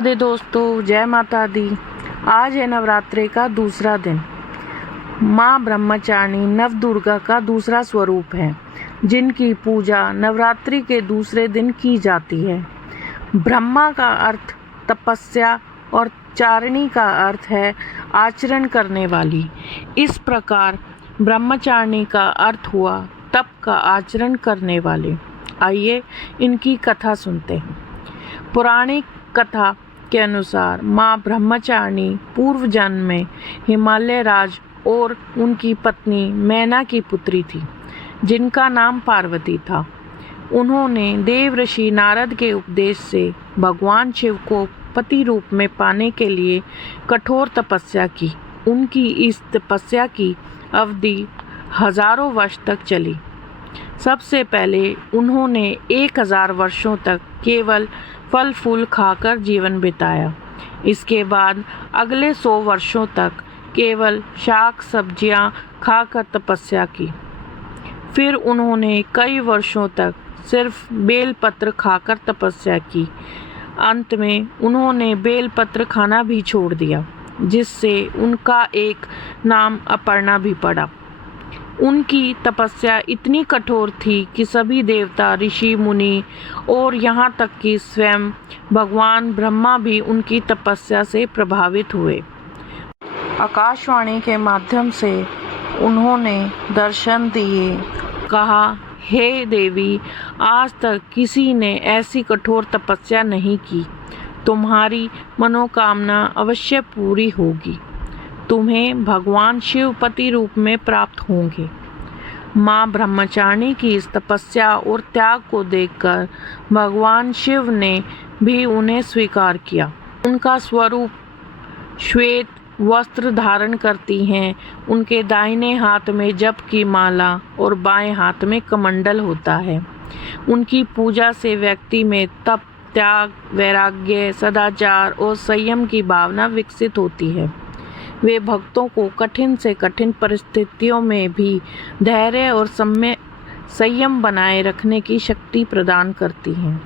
राधे दोस्तों, जय माता दी। आज है नवरात्रि का दूसरा दिन। माँ ब्रह्मचारिणी नवदुर्गा का दूसरा स्वरूप है, जिनकी पूजा नवरात्रि के दूसरे दिन की जाती है। ब्रह्मा का अर्थ तपस्या और चारिणी का अर्थ है आचरण करने वाली। इस प्रकार ब्रह्मचारिणी का अर्थ हुआ तप का आचरण करने वाले। आइए इनकी कथा सुनते हैं। पौराणिक कथा के अनुसार माँ ब्रह्मचारिणी पूर्व जन्म में हिमालय राज और उनकी पत्नी मैना की पुत्री थी, जिनका नाम पार्वती था। उन्होंने देव ऋषि नारद के उपदेश से भगवान शिव को पति रूप में पाने के लिए कठोर तपस्या की। उनकी इस तपस्या की अवधि हजारों वर्ष तक चली। सबसे पहले उन्होंने 1000 वर्षों तक केवल फल फूल खाकर जीवन बिताया। इसके बाद अगले 100 वर्षों तक केवल शाक सब्जियां खाकर तपस्या की। फिर उन्होंने कई वर्षों तक सिर्फ बेलपत्र खाकर तपस्या की। अंत में उन्होंने बेलपत्र खाना भी छोड़ दिया, जिससे उनका एक नाम अपर्णा भी पड़ा। उनकी तपस्या इतनी कठोर थी कि सभी देवता, ऋषि, मुनि और यहाँ तक कि स्वयं भगवान ब्रह्मा भी उनकी तपस्या से प्रभावित हुए। आकाशवाणी के माध्यम से उन्होंने दर्शन दिए। कहा, हे देवी, आज तक किसी ने ऐसी कठोर तपस्या नहीं की। तुम्हारी मनोकामना अवश्य पूरी होगी। तुम्हें भगवान शिव पति रूप में प्राप्त होंगे। माँ ब्रह्मचारिणी की इस तपस्या और त्याग को देखकर भगवान शिव ने भी उन्हें स्वीकार किया। उनका स्वरूप श्वेत वस्त्र धारण करती हैं। उनके दाहिने हाथ में जप की माला और बाएं हाथ में कमंडल होता है। उनकी पूजा से व्यक्ति में तप, त्याग, वैराग्य, सदाचार और संयम की भावना विकसित होती है। वे भक्तों को कठिन से कठिन परिस्थितियों में भी धैर्य और संयम बनाए रखने की शक्ति प्रदान करती हैं।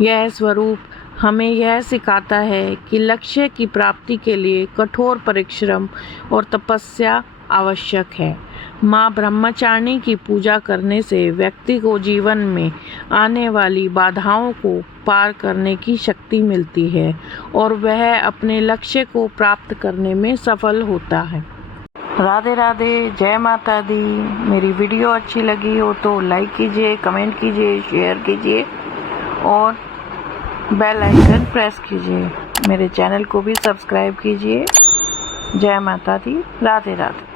यह स्वरूप हमें यह सिखाता है कि लक्ष्य की प्राप्ति के लिए कठोर परिश्रम और तपस्या आवश्यक है। माँ ब्रह्मचारिणी की पूजा करने से व्यक्ति को जीवन में आने वाली बाधाओं को पार करने की शक्ति मिलती है और वह अपने लक्ष्य को प्राप्त करने में सफल होता है। राधे राधे, जय माता दी। मेरी वीडियो अच्छी लगी हो तो लाइक कीजिए, कमेंट कीजिए, शेयर कीजिए और बेल आइकन प्रेस कीजिए। मेरे चैनल को भी सब्सक्राइब कीजिए। जय माता दी। राधे राधे।